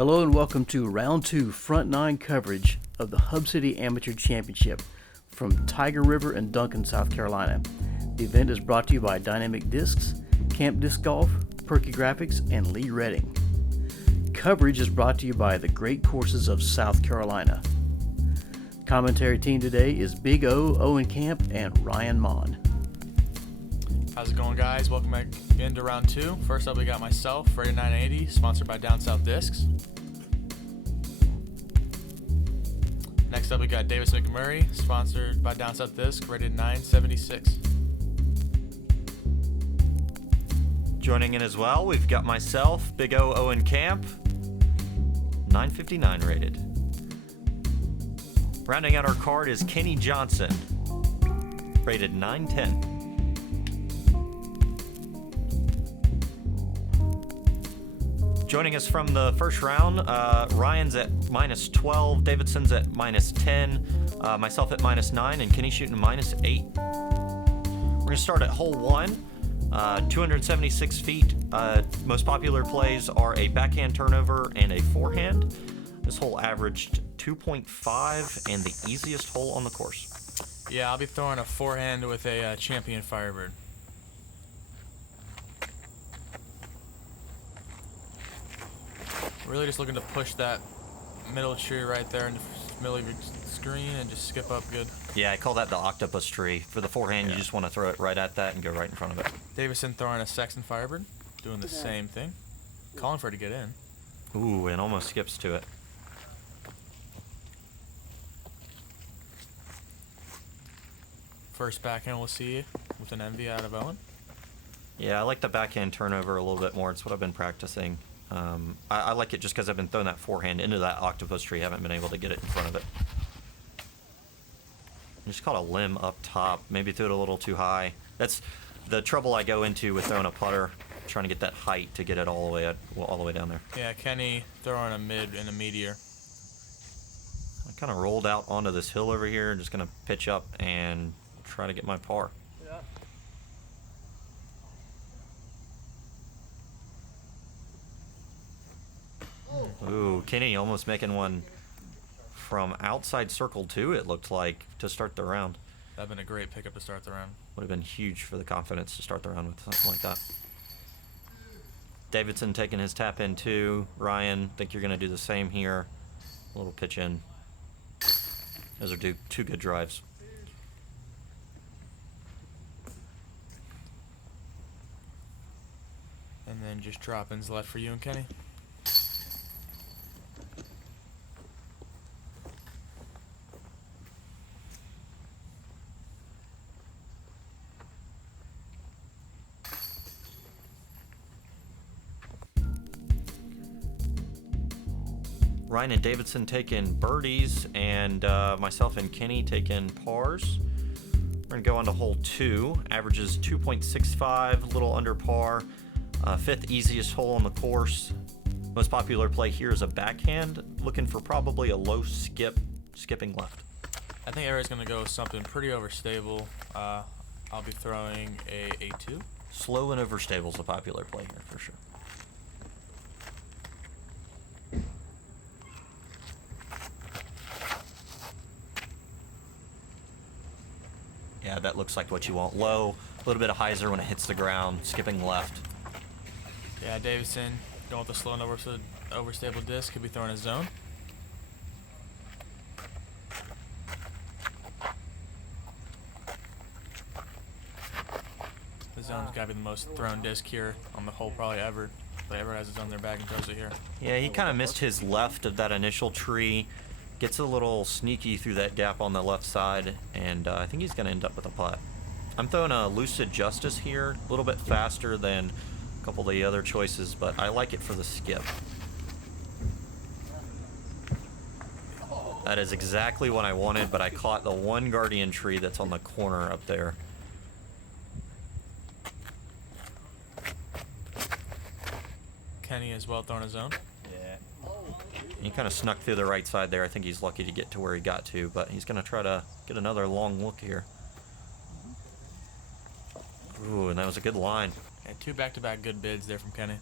Hello and welcome to Round 2 Front 9 coverage of the Hub City Amateur Championship from Tiger River in Duncan, South Carolina. The event is brought to you by Dynamic Discs, Camp Disc Golf, Perky Graphics, and Lee Redding. Coverage is brought to you by the Great Courses of South Carolina. Commentary team today is Big O, Owen Camp, and Ryan Mon. How's it going, guys? Welcome back into round 2. First up, we got myself, Rated 980, sponsored by Down South Discs. Next up, we got Davis McMurray, sponsored by Down South Discs, rated 976. Joining in as well, we've got myself, Big O, Owen Camp, 959 rated. Rounding out our card is Kenny Johnson, rated 910. Joining us from the first round, Ryan's at -12, Davidson's at -10, myself at -9, and Kenny shooting -8. We're going to start at hole 1, 276 feet. Most popular plays are a backhand turnover and a forehand. This hole averaged 2.5 and the easiest hole on the course. Yeah, I'll be throwing a forehand with a Champion Firebird. Really just looking to push that middle tree right there in the middle of your screen and just skip up good. Yeah, I call that the octopus tree. For the forehand, you just want to throw it right at that and go right in front of it. Davison throwing a Sexton Firebird, doing the same thing. Calling for it to get in. Ooh, and almost skips to it. First backhand we'll see with an envy out of Owen. Yeah, I like the backhand turnover a little bit more. It's what I've been practicing. I like it just because I've been throwing that forehand into that octopus tree. Haven't been able to get it in front of it. Just caught a limb up top. Maybe threw it a little too high. That's the trouble I go into with throwing a putter, trying to get that height to get it all the way down there. Yeah, Kenny throwing a mid and a meteor. I kind of rolled out onto this hill over here. Just going to pitch up and try to get my par. Ooh, Kenny almost making one from outside circle 2, it looked like, to start the round. That'd been a great pickup to start the round. Would have been huge for the confidence to start the round with something like that. Davidson taking his tap in too. Ryan, think you're going to do the same here. A little pitch in. Those are two good drives. And then just drop-ins left for you and Kenny. Ryan and Davidson taking birdies, and myself and Kenny taking pars. We're going to go on to hole 2. Averages 2.65, a little under par. 5th easiest hole on the course. Most popular play here is a backhand. Looking for probably a low skipping left. I think everybody's going to go with something pretty overstable. I'll be throwing a A2. Slow and overstable is a popular play here for sure. Yeah, that looks like what you want. Low, a little bit of hyzer when it hits the ground, skipping left. Yeah, Davison going with the slow and overstable disc. Could be throwing a zone. The zone's got to be the most thrown disc here on the hole probably ever. But ever has its on their bag and throws it here. Yeah, he kind of missed his left of that initial tree. Gets a little sneaky through that gap on the left side, and I think he's going to end up with a putt. I'm throwing a Lucid Justice here, a little bit faster than a couple of the other choices, but I like it for the skip. That is exactly what I wanted, but I caught the one guardian tree that's on the corner up there. Kenny as well throwing a zone. He kind of snuck through the right side there. I think he's lucky to get to where he got to, but he's going to try to get another long look here. Ooh, and that was a good line. Yeah, 2 back-to-back good bids there from Kenny.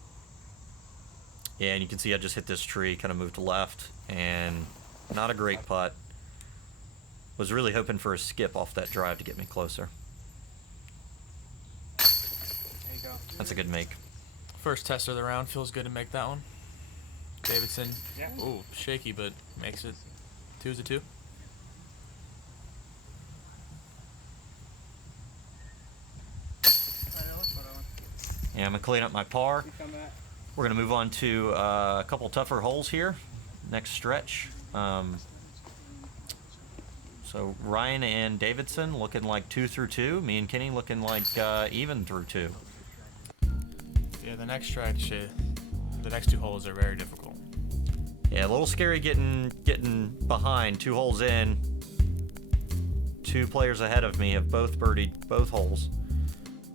Yeah, and you can see I just hit this tree, kind of moved left, and not a great putt. Was really hoping for a skip off that drive to get me closer. There you go. That's a good make. First test of the round. Feels good to make that one. Davidson. Yeah. Ooh, shaky, but makes it. 2's a 2. Yeah, I'm going to clean up my par. You come back. We're going to move on to a couple tougher holes here. Next stretch. So Ryan and Davidson looking like 2 through 2. Me and Kenny looking like even through 2. Yeah, the next stretch, the next 2 holes are very difficult. Yeah, a little scary getting behind. 2 holes in. 2 players ahead of me have both birdied both holes.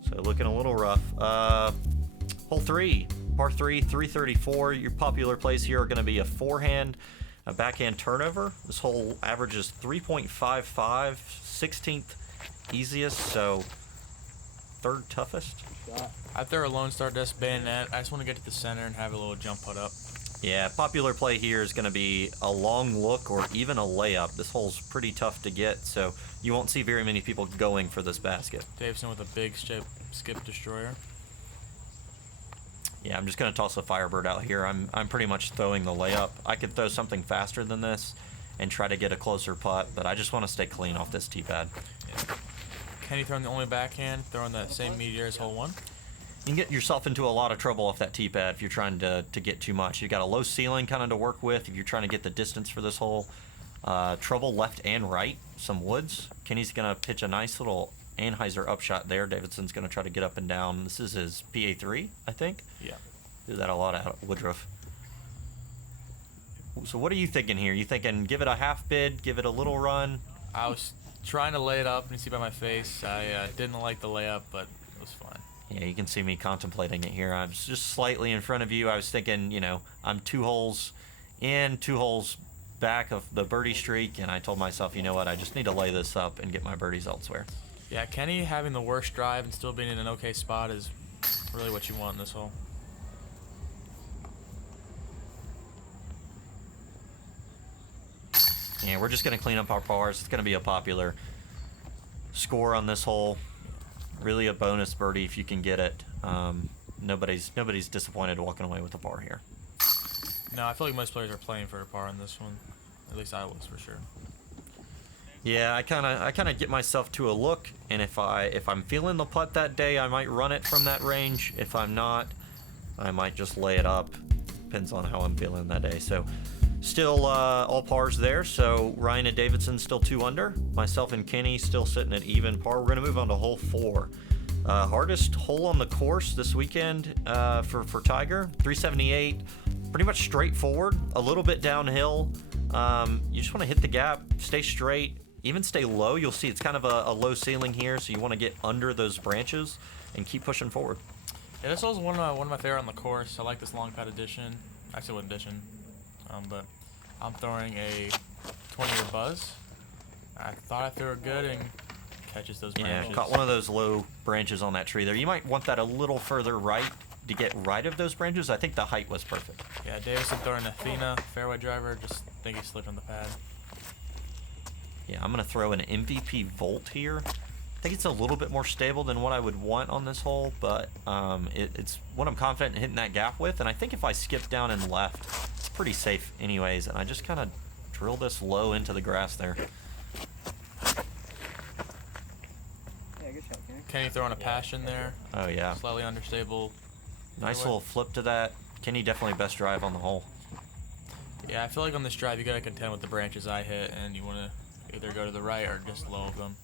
So looking a little rough. Hole 3, par 3, 334. Your popular plays here are going to be a forehand, a backhand turnover. This hole averages 3.55, 16th easiest, so 3rd toughest. After a Lone Star Disc bayonet, I just want to get to the center and have a little jump putt up. Yeah, popular play here is going to be a long look or even a layup. This hole's pretty tough to get, so you won't see very many people going for this basket. Davidson with a big skip destroyer. Yeah, I'm just going to toss a Firebird out here. I'm pretty much throwing the layup. I could throw something faster than this and try to get a closer putt, but I just want to stay clean off this tee pad. Yeah. Kenny throwing the only backhand, throwing the same meteor as hole 1. You can get yourself into a lot of trouble off that tee pad if you're trying to get too much. You've got a low ceiling kind of to work with if you're trying to get the distance for this hole. Trouble left and right, some woods. Kenny's going to pitch a nice little Anheuser upshot there. Davidson's going to try to get up and down. This is his PA3, I think. Yeah. Do that a lot at Woodruff. So what are you thinking here? You thinking give it a half bid, give it a little run? I was trying to lay it up, and you see by my face, I didn't like the layup, but it was fine. Yeah, you can see me contemplating it here. I was just slightly in front of you. I was thinking, you know, I'm 2 holes in, 2 holes back of the birdie streak, and I told myself, you know what, I just need to lay this up and get my birdies elsewhere. Yeah, Kenny having the worst drive and still being in an okay spot is really what you want in this hole. Yeah, we're just going to clean up our pars. It's going to be a popular score on this hole. Really a bonus birdie if you can get it. Nobody's disappointed walking away with a par here. No, I feel like most players are playing for a par on this one. At least I was, for sure. Yeah, I kind of get myself to a look, and if I'm feeling the putt that day, I might run it from that range. If I'm not, I might just lay it up. Depends on how I'm feeling that day. So, still all pars there. So Ryan and Davidson still 2 under. Myself and Kenny still sitting at even par. We're gonna move on to hole 4. Hardest hole on the course this weekend for Tiger. 378. Pretty much straightforward. A little bit downhill. You just want to hit the gap, stay straight. Even stay low. You'll see it's kind of a low ceiling here, so you want to get under those branches and keep pushing forward. Yeah, this was one of my favorite on the course. I like this long pad addition. Actually, it wasn't addition, but I'm throwing a 20-year buzz. I thought I threw it good and catches those branches. Yeah, caught one of those low branches on that tree there. You might want that a little further right to get right of those branches. I think the height was perfect. Yeah, Davison throwing Athena fairway driver. Just think he slipped on the pad. Yeah, I'm going to throw an MVP Volt here. I think it's a little bit more stable than what I would want on this hole, but it's what I'm confident in hitting that gap with. And I think if I skip down and left, it's pretty safe anyways. And I just kind of drill this low into the grass there. Yeah, good shot, Kenny. Kenny throwing a passion there. Oh, yeah. Slightly understable. Nice little flip to that. Kenny definitely best drive on the hole. Yeah, I feel like on this drive you got to contend with the branches I hit, and you want to either go to the right or just low of them.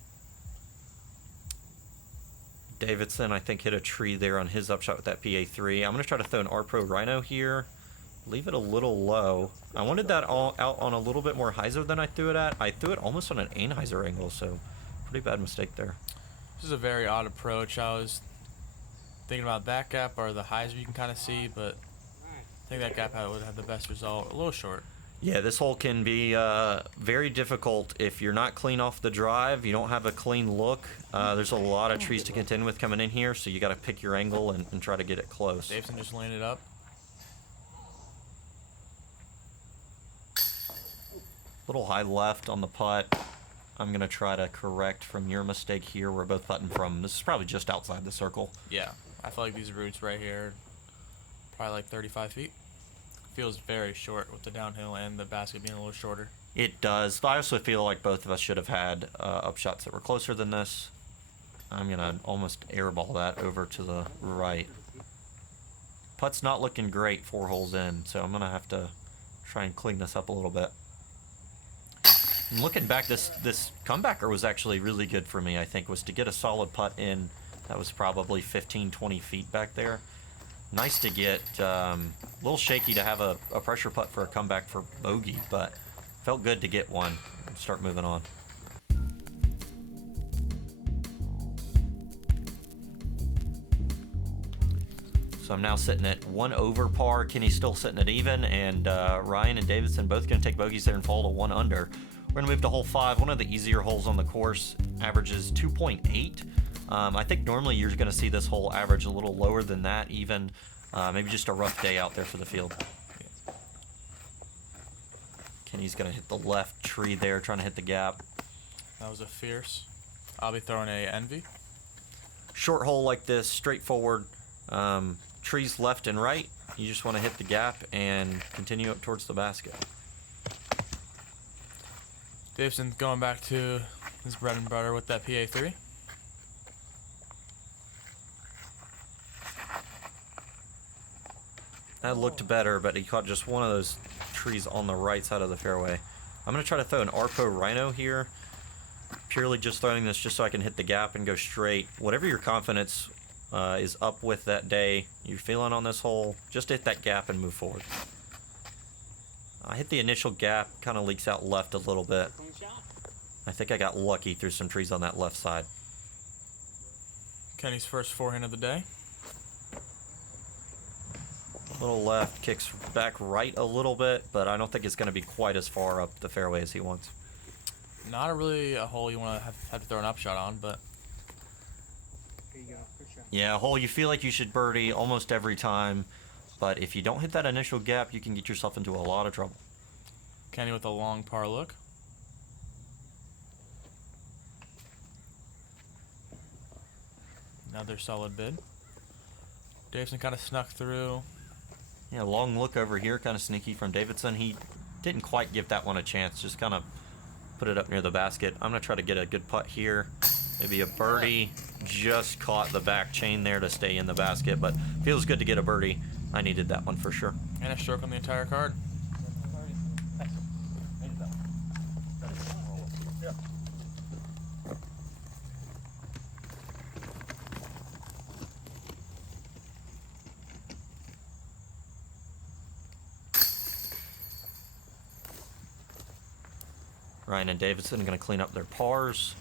Davidson, I think, hit a tree there on his upshot with that PA3. I'm going to try to throw an R-Pro Rhino here. Leave it a little low. I wanted that all out on a little bit more hyzer than I threw it at. I threw it almost on an Anheuser angle, so pretty bad mistake there. This is a very odd approach. I was thinking about that gap or the hyzer you can kind of see, but I think that gap would have the best result. A little short. Yeah, this hole can be very difficult if you're not clean off the drive. You don't have a clean look. There's a lot of trees to contend with coming in here, so you got to pick your angle and try to get it close. Davidson just laying it up. little high left on the putt. I'm going to try to correct from your mistake here. We're both putting from, this is probably just outside the circle. Yeah, I feel like these roots right here, probably like 35 feet. Feels very short with the downhill and the basket being a little shorter. It does. I also feel like both of us should have had upshots that were closer than this. I'm going to almost airball that over to the right. Putt's not looking great 4 holes in, so I'm going to have to try and clean this up a little bit. And looking back, this comebacker was actually really good for me, I think, was to get a solid putt in. That was probably 15, 20 feet back there. Nice to get, a little shaky to have a pressure putt for a comeback for bogey, but felt good to get one and start moving on. So I'm now sitting at 1 over par. Kenny's still sitting at even, and Ryan and Davidson both going to take bogeys there and fall to 1 under. We're going to move to hole 5, one of the easier holes on the course. Averages 2.8. I think normally you're going to see this hole average a little lower than that, even maybe just a rough day out there for the field. Kenny's going to hit the left tree there, trying to hit the gap. That was a fierce. I'll be throwing a envy. Short hole like this, straightforward. Trees left and right. You just want to hit the gap and continue up towards the basket. Davidson going back to his bread and butter with that PA3. That looked better, but he caught just one of those trees on the right side of the fairway. I'm going to try to throw an R2F9 Rhino here. Purely just throwing this just so I can hit the gap and go straight. Whatever your confidence is up with that day, you're feeling on this hole, just hit that gap and move forward. I hit the initial gap, kind of leaks out left a little bit. I think I got lucky through some trees on that left side. Kenny's first forehand of the day. Little left, kicks back right a little bit, but I don't think it's going to be quite as far up the fairway as he wants. Not really a hole you want to have to throw an upshot on, but Here you go. Good shot. Yeah, a hole you feel like you should birdie almost every time, but if you don't hit that initial gap, you can get yourself into a lot of trouble. Kenny with a long par look. Another solid bid. Davidson kind of snuck through. Yeah, long look over here, kind of sneaky from Davidson. He didn't quite give that one a chance, just kind of put it up near the basket. I'm going to try to get a good putt here. Maybe a birdie. Just caught the back chain there to stay in the basket, but feels good to get a birdie. I needed that one for sure. And a stroke on the entire card. Ryan and Davidson are going to clean up their pars.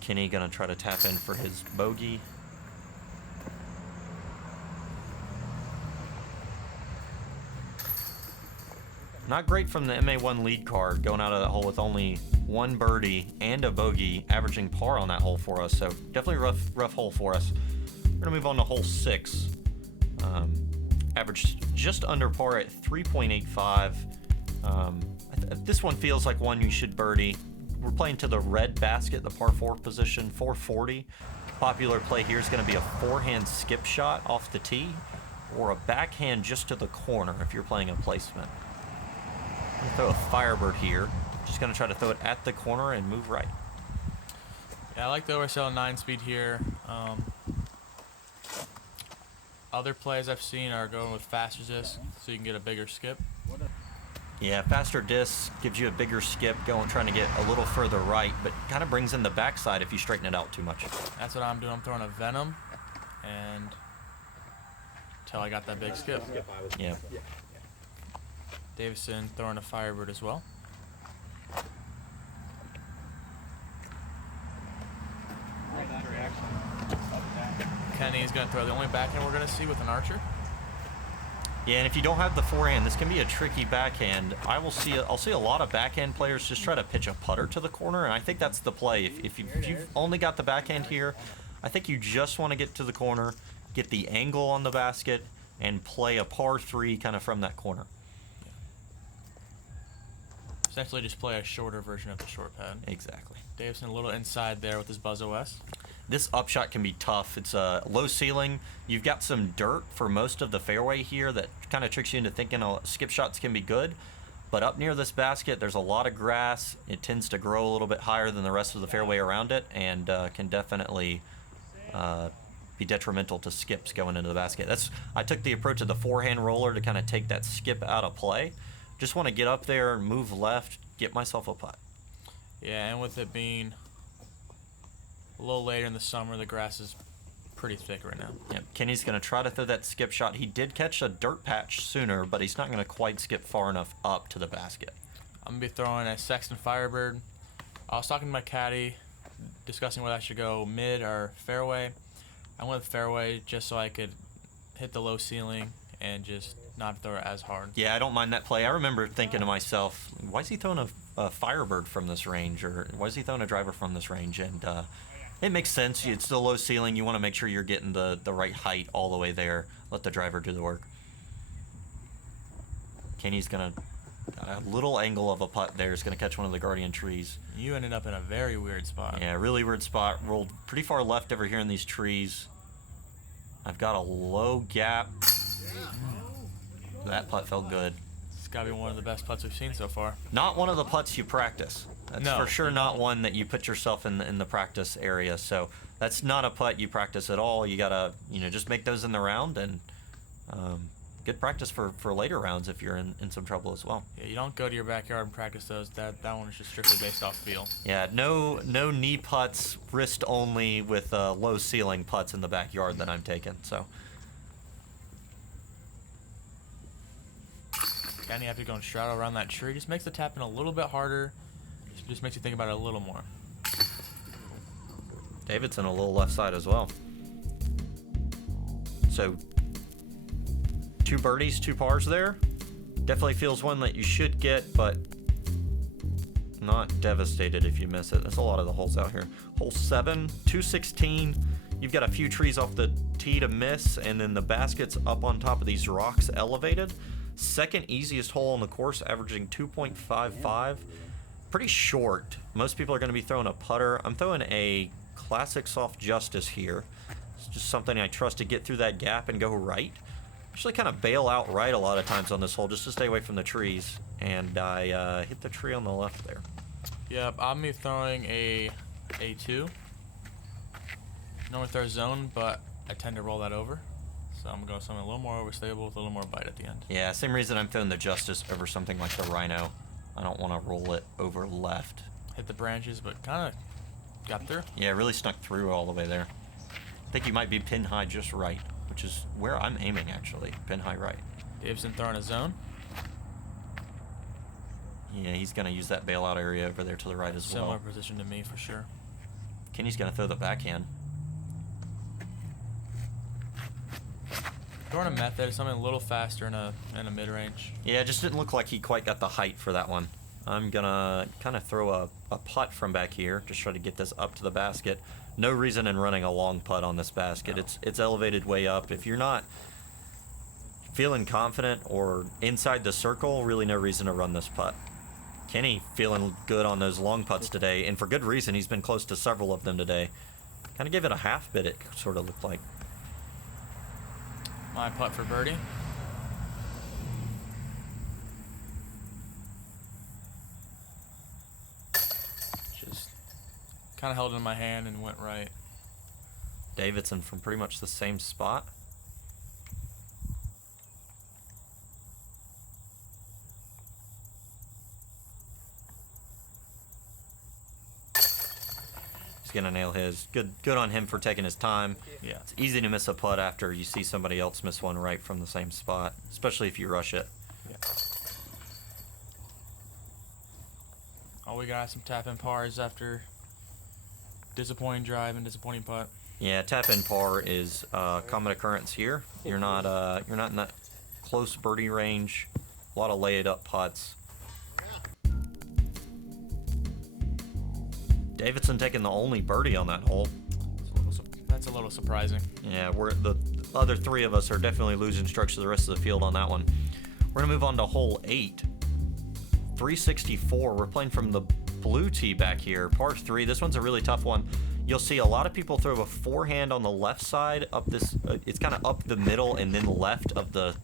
Kenny going to try to tap in for his bogey. Not great from the MA1 lead card, going out of that hole with only 1 birdie and a bogey, averaging par on that hole for us. So definitely rough hole for us. We're going to move on to hole 6. Averaged just under par at 3.85. This one feels like one you should birdie. We're playing to the red basket, the par 4 position, 440. Popular play here is going to be a forehand skip shot off the tee or a backhand just to the corner if you're playing a placement. I'm going to throw a Firebird here. Just going to try to throw it at the corner and move right. Yeah, I like the oversell 9-speed here. Other plays I've seen are going with faster disc so you can get a bigger skip. Yeah, faster disc gives you a bigger skip, trying to get a little further right, but kind of brings in the backside if you straighten it out too much. That's what I'm doing. I'm throwing a Venom and until I got that big skip. Yeah. Davison throwing a Firebird as well. Kenny's going to throw the only backhand we're going to see with an archer. Yeah, and if you don't have the forehand, this can be a tricky backhand. I'll see a lot of backhand players just try to pitch a putter to the corner, and I think that's the play. If you've only got the backhand here, I think you just want to get to the corner, get the angle on the basket, and play a par 3 kind of from that corner. Essentially just play a shorter version of the short pad. Exactly. Davison a little inside there with his Buzz OS. This upshot can be tough. It's a low ceiling. You've got some dirt for most of the fairway here that kind of tricks you into thinking skip shots can be good. But up near this basket, there's a lot of grass. It tends to grow a little bit higher than the rest of the fairway around it, and can definitely be detrimental to skips going into the basket. I took the approach of the forehand roller to kind of take that skip out of play. Just want to get up there, move left, get myself a putt. Yeah, and with it being a little later in the summer, the grass is pretty thick right now. Yep. Kenny's going to try to throw that skip shot. He did catch a dirt patch sooner, but he's not going to quite skip far enough up to the basket. I'm going to be throwing a Sexton Firebird. I was talking to my caddy, discussing whether I should go mid or fairway. I went with fairway just so I could hit the low ceiling and just not throw it as hard. Yeah, I don't mind that play. I remember thinking to myself, why is he throwing a Firebird from this range, or why is he throwing a driver from this range? And it makes sense. It's the low ceiling. You want to make sure you're getting the right height all the way there. Let the driver do the work. Kenny's going to, got a little angle of a putt there. He's going to catch one of the Guardian trees. You ended up in a very weird spot. Yeah, really weird spot. Rolled pretty far left over here in these trees. I've got a low gap. That putt felt good. It's got to be one of the best putts we've seen so far. Not one of the putts you practice. That's No. for sure not one that you put yourself in the practice area. So that's not a putt you practice at all. You gotta, just make those in the round, and good practice for later rounds if you're in some trouble as well. Yeah, you don't go to your backyard and practice those. That one is just strictly based off feel. Yeah, no knee putts, wrist only with low ceiling putts in the backyard that I'm taking. So. Kenny, after going straddle around that tree, just makes the tap in a little bit harder. Just makes you think about it a little more. Davidson a little left side as well. So 2 birdies, 2 pars there. Definitely feels one that you should get, but not devastated if you miss it. That's a lot of the holes out here. Hole 7, 216. You've got a few trees off the tee to miss, and then the basket's up on top of these rocks elevated. Second easiest hole on the course, averaging 2.55. Pretty short. Most people are going to be throwing a putter. I'm throwing a classic soft justice here. It's just something I trust to get through that gap and go right. Actually kind of bail out right a lot of times on this hole just to stay away from the trees. And I hit the tree on the left there. Yep, I'm be throwing a A2. Normally throw a zone, but I tend to roll that over. So I'm going to go something a little more overstable with a little more bite at the end. Yeah, same reason I'm throwing the Justice over something like the Rhino. I don't want to roll it over left. Hit the branches, but kind of got through. Yeah, really snuck through all the way there. I think you might be pin high just right, which is where I'm aiming actually. Pin high right. Davison throwing a zone. Yeah, he's going to use that bailout area over there to the right as Similar well. position to me for sure. Kenny's going to throw the backhand. Throwing a method, something a little faster in a mid-range. Yeah, it just didn't look like he quite got the height for that one. I'm going to kind of throw a putt from back here. Just try to get this up to the basket. No reason in running a long putt on this basket. No. It's elevated way up. If you're not feeling confident or inside the circle, really no reason to run this putt. Kenny feeling good on those long putts today, and for good reason. He's been close to several of them today. Kind of gave it a half bit, it sort of looked like. My putt for birdie. Just kind of held it in my hand and went right. Davidson from pretty much the same spot. He's gonna nail his. Good on him for taking his time. Yeah. It's easy to miss a putt after you see somebody else miss one right from the same spot, especially if you rush it. Yeah. Oh, we got some tap-in pars after disappointing drive and disappointing putt. Yeah, tap in par is common occurrence here. You're not in that close birdie range. A lot of laid up putts. Davidson taking the only birdie on that hole. That's a little surprising. Yeah, the other 3 of us are definitely losing strokes to the rest of the field on that one. We're gonna move on to hole 8. 364. We're playing from the blue tee back here, par 3. This one's a really tough one. You'll see a lot of people throw a forehand on the left side up this. It's kind of up the middle and then left of the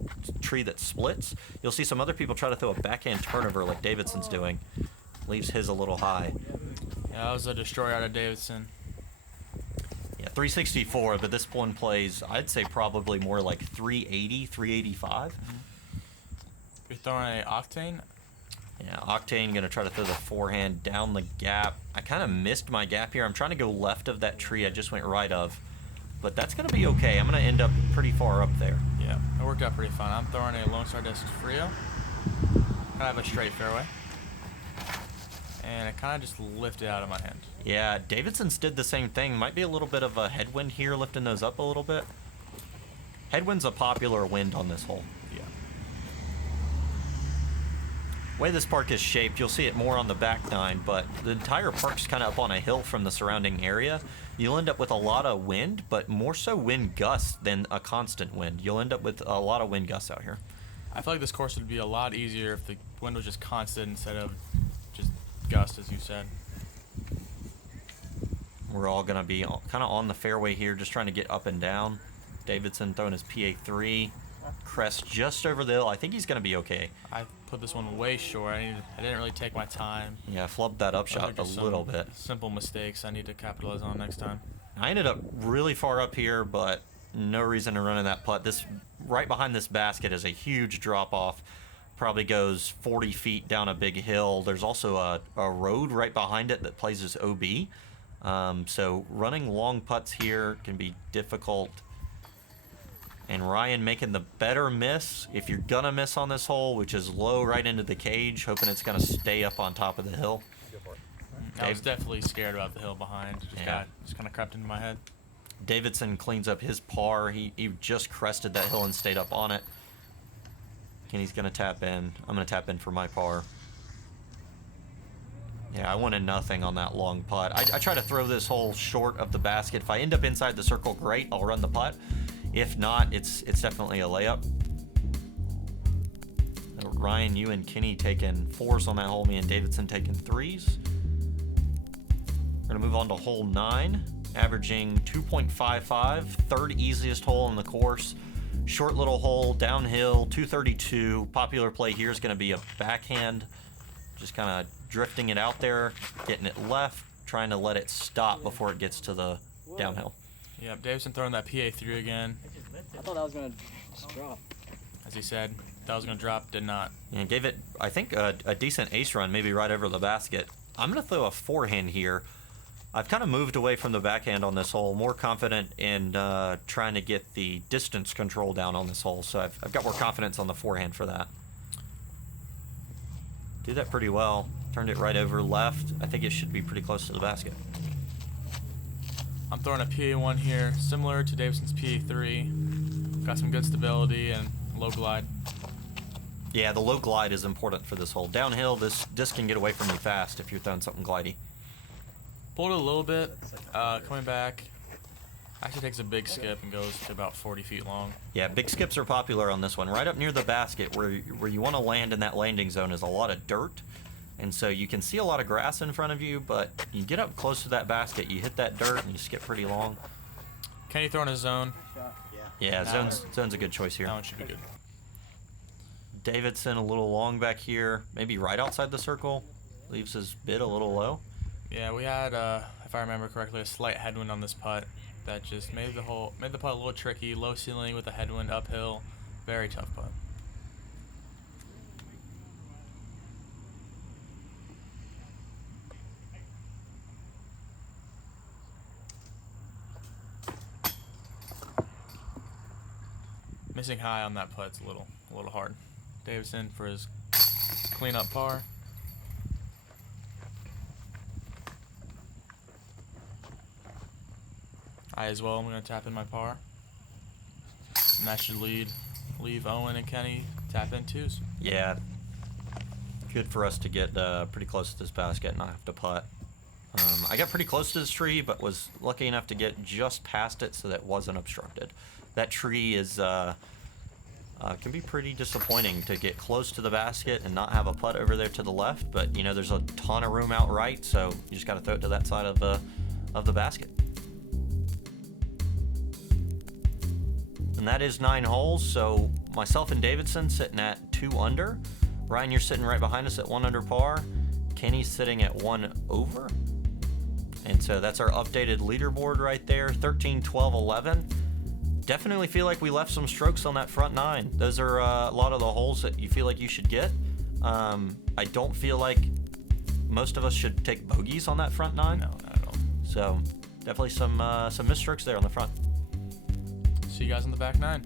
tree that splits. You'll see some other people try to throw a backhand turnover like Davidson's doing. Leaves his a little high. Yeah, that was a destroyer out of Davidson. Yeah, 364, but this one plays, I'd say probably more like 380, 385. You're throwing a Octane? Yeah, Octane going to try to throw the forehand down the gap. I kind of missed my gap here. I'm trying to go left of that tree I just went right of. But that's going to be okay. I'm going to end up pretty far up there. Yeah, it worked out pretty fine. I'm throwing a Lone Star Disc Frio. Kind of have a straight fairway. And it kind of just lifted out of my hand. Yeah, Davidson's did the same thing. Might be a little bit of a headwind here, lifting those up a little bit. Headwind's a popular wind on this hole. Yeah. Way this park is shaped, you'll see it more on the back nine, but the entire park's kind of up on a hill from the surrounding area. You'll end up with a lot of wind, but more so wind gusts than a constant wind. You'll end up with a lot of wind gusts out here. I feel like this course would be a lot easier if the wind was just constant instead of just gust, as you said. We're all going to be kind of on the fairway here, just trying to get up and down. Davidson throwing his PA3. Crest just over the hill. I think he's going to be okay. I put this one way short. I didn't really take my time. Yeah, flubbed that upshot a little bit. Simple mistakes I need to capitalize on next time. I ended up really far up here, but no reason to run in that putt. This right behind this basket is a huge drop off. Probably goes 40 feet down a big hill. There's also a road right behind it that plays as OB. So running long putts here can be difficult. And Ryan making the better miss, if you're gonna miss on this hole, which is low right into the cage, hoping it's gonna stay up on top of the hill. I was definitely scared about the hill behind. Yeah. Just kind of crept into my head. Davidson cleans up his par. He just crested that hill and stayed up on it. Kenny's gonna tap in. I'm gonna tap in for my par. Yeah, I wanted nothing on that long putt. I try to throw this hole short of the basket. If I end up inside the circle, great, I'll run the putt. If not, it's definitely a layup. Ryan, you and Kenny taking 4s on that hole. Me and Davidson taking 3s. We're going to move on to hole 9, averaging 2.55. Third easiest hole in the course. Short little hole, downhill, 232. Popular play here is going to be a backhand. Just kind of drifting it out there, getting it left, trying to let it stop before it gets to the downhill. Yep, Davidson throwing that PA3 again. I thought that was going to just drop. As he said, that was going to drop, did not. And gave it, I think, a decent ace run, maybe right over the basket. I'm going to throw a forehand here. I've kind of moved away from the backhand on this hole, more confident in trying to get the distance control down on this hole. So I've got more confidence on the forehand for that. Did that pretty well. Turned it right over left. I think it should be pretty close to the basket. I'm throwing a PA1 here, similar to Davidson's PA3. Got some good stability and low glide. Yeah, the low glide is important for this hole. Downhill, this disc can get away from you fast if you're throwing something glidey. Pulled it a little bit, coming back. Actually takes a big skip and goes to about 40 feet long. Yeah, big skips are popular on this one. Right up near the basket where you want to land in that landing zone is a lot of dirt. And so you can see a lot of grass in front of you, but you get up close to that basket, you hit that dirt, and you skip pretty long. Kenny throwing a zone. Yeah, zone's a good choice here. That one should be good. Davidson a little long back here, maybe right outside the circle. Leaves his bid a little low. Yeah, we had, if I remember correctly, a slight headwind on this putt that just made the putt a little tricky. Low ceiling with a headwind uphill. Very tough putt. Missing high on that putt's a little hard. Davidson for his cleanup par. I as well. I'm going to tap in my par. And that should leave Owen and Kenny tap in twos. Yeah. Good for us to get pretty close to this basket and not have to putt. I got pretty close to this tree, but was lucky enough to get just past it so that it wasn't obstructed. That tree is Can be pretty disappointing to get close to the basket and not have a putt over there to the left, but you know there's a ton of room out right, so you just got to throw it to that side of the basket. And that is 9 holes, so myself and Davidson sitting at 2 under. Ryan, you're sitting right behind us at 1 under par. Kenny's sitting at 1 over. And so that's our updated leaderboard right there, 13, 12, 11. Definitely feel like we left some strokes on that front 9. Those are a lot of the holes that you feel like you should get. I don't feel like most of us should take bogeys on that front 9. No, not at all. So definitely some missed strokes there on the front. See you guys on the back 9.